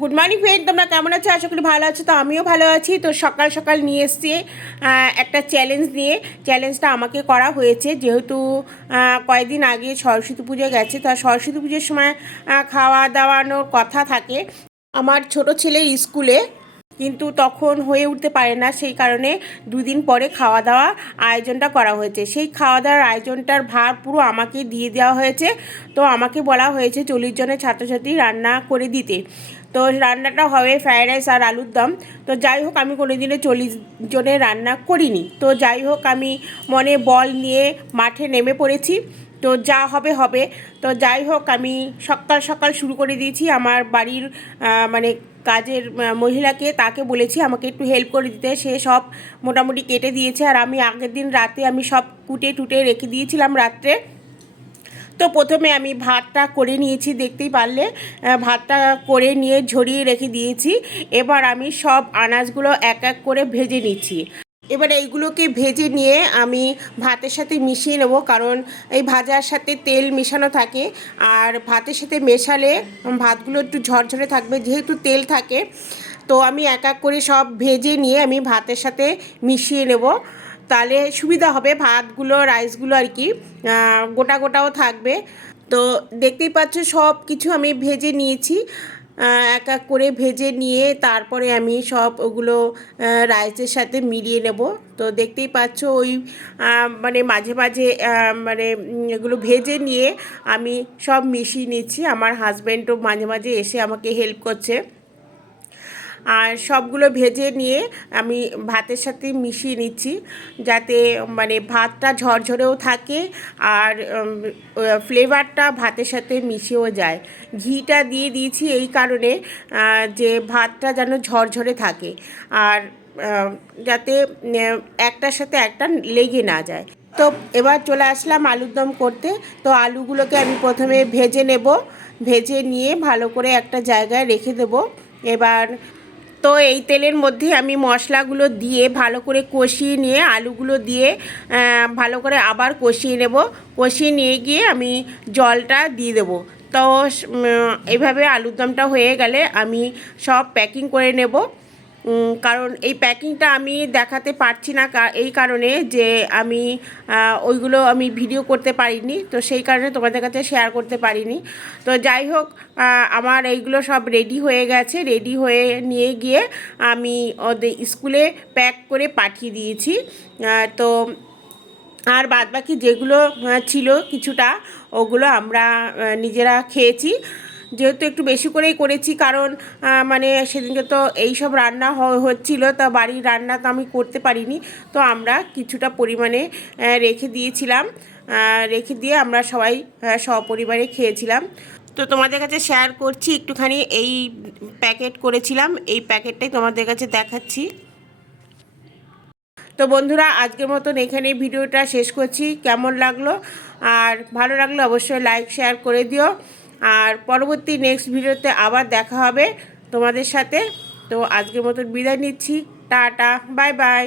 Good morning friend তোমরা কেমন আছো? আশা করি ভালো আছো। তো আমিও ভালো আছি। তো সকাল সকাল নিয়ে এসছি একটা চ্যালেঞ্জ দিয়ে চ্যালেঞ্জটা আমাকে করা হয়েছে। যেহেতু কয়েকদিন আগে সরস্বতী পুজো গেছে, তা সরস্বতী পুজোর সময় খাওয়া দাওয়ানোর কথা থাকে। আমার ছোট ছেলের স্কুলে কিন্তু তখন হয়ে উঠতে পারে না। সেই কারণে দুদিন পরে খাওয়া দাওয়া আয়োজনটা করা হয়েছে। সেই খাওয়া দাওয়ার আয়োজনটার ভার পুরো আমাকে দিয়ে দেওয়া হয়েছে। তো আমাকে বলা হয়েছে চল্লিশ জনের ছাত্রছাত্রী রান্না করে দিতে। তো রান্নাটা হবে ফ্রায়েড রাইস আর আলুর দম। তো যাই হোক, আমি কোনো দিনে চল্লিশ জনের রান্না করিনি। তো যাই হোক, আমি মনে বল নিয়ে মাঠে নেমে পড়েছি। তো যা হবে হবে। তো যাই হোক, আমি সকাল সকাল শুরু করে দিয়েছি। আমার বাড়ির মানে কাজের মহিলাকে তাকে বলেছি আমাকে একটু হেল্প করে দিতে। সে সব মোটামুটি কেটে দিয়েছে আর আমি আগের দিন রাতে আমি সব কুটে টুটে রেখে দিয়েছিলাম রাত্রে। তো প্রথমে আমি ভাতটা করে নিয়েছি, দেখতেই পারলে। ভাতটা করে নিয়ে ঝরিয়ে রেখে দিয়েছি। এবার আমি সব আনাজগুলো এক এক করে ভেজে নিচ্ছি। এবার এইগুলোকে ভেজে নিয়ে আমি ভাতের সাথে মিশিয়ে নেব, কারণ এই ভাজার সাথে তেল মেশানো থাকে। আর ভাতের সাথে মেশালে ভাতগুলো একটু ঝরঝরে থাকবে, যেহেতু তেল থাকে। তো আমি এক এক করে সব ভেজে নিয়ে আমি ভাতের সাথে মিশিয়ে নেব। তাহলে সুবিধা হবে ভাতগুলো, রাইসগুলো আর কি গোটা গোটাও থাকবে। তো দেখতেই পাচ্ছ সব কিছু আমি ভেজে নিয়েছি। এক এক করে ভেজে নিয়ে তারপরে আমি সব ওগুলো রাইসের সাথে মিলিয়ে নেব। তো দেখতেই পাচ্ছ ওই মানে মাঝে মাঝে মানে এগুলো ভেজে নিয়ে আমি সব মিশিয়ে নিচ্ছি। আমার হাজব্যান্ডও মাঝে মাঝে এসে আমাকে হেল্প করছে। আর সবগুলো ভেজে নিয়ে আমি ভাতের সাথে মিশিয়ে নিচ্ছি যাতে মানে ভাতটা ঝরঝরেও থাকে আর ফ্লেভারটা ভাতের সাথে মিশেও যায়। ঘিটা দিয়ে দিয়েছি এই কারণে যে ভাতটা যেন ঝরঝরে থাকে আর যাতে একটার সাথে একটা লেগে না যায়। তো এবার চলে আসলাম আলুর দম করতে। তো আলুগুলোকে আমি প্রথমে ভেজে নেব। ভেজে নিয়ে ভালো করে একটা জায়গায় রেখে দেবো। এবার তো এই তেলের মধ্যে আমি মশলাগুলো দিয়ে ভালো করে কষিয়ে নিয়ে আলুগুলো দিয়ে ভালো করে আবার কষিয়ে নেব। কষিয়ে নিয়ে গিয়ে আমি জলটা দিয়ে দেবো। তো এভাবে আলুর দমটা হয়ে গেলে আমি সব প্যাকিং করে নেব। কারণ এই প্যাকিংটা আমি দেখাতে পারছি না এই কারণে যে আমি ওইগুলো আমি ভিডিও করতে পারিনি, তো সেই কারণে তোমাদের কাছে শেয়ার করতে পারিনি। তো যাই হোক আমার এইগুলো সব রেডি হয়ে গেছে, রেডি হয়ে নিয়ে গিয়ে আমি ওদের স্কুলে প্যাক করে পাঠিয়ে দিয়েছি। তো আর বাদ বাকি যেগুলো ছিল কিছুটা, ওগুলো আমরা নিজেরা খেয়েছি। যেহেতু একটু বেশি করেই করেছি, কারণ মানে সেদিনকে তো এই সব রান্না হচ্ছিল, তা বাড়ির রান্না তো আমি করতে পারিনি। তো আমরা কিছুটা পরিমাণে রেখে দিয়েছিলাম। রেখে দিয়ে আমরা সবাই সপরিবারে খেয়েছিলাম। তো তোমাদের কাছে শেয়ার করছি, একটুখানি এই প্যাকেট করেছিলাম। এই প্যাকেটটাই তোমাদের কাছে দেখাচ্ছি। তো বন্ধুরা, আজকের মতন এখানে ভিডিওটা শেষ করছি। কেমন লাগল? আর ভালো লাগলে অবশ্যই লাইক শেয়ার করে দিও। আর পরবর্তী নেক্সট ভিডিওতে আবার দেখা হবে তোমাদের সাথে। তো আজকের মতন বিদায় নিচ্ছি। Tata bye bye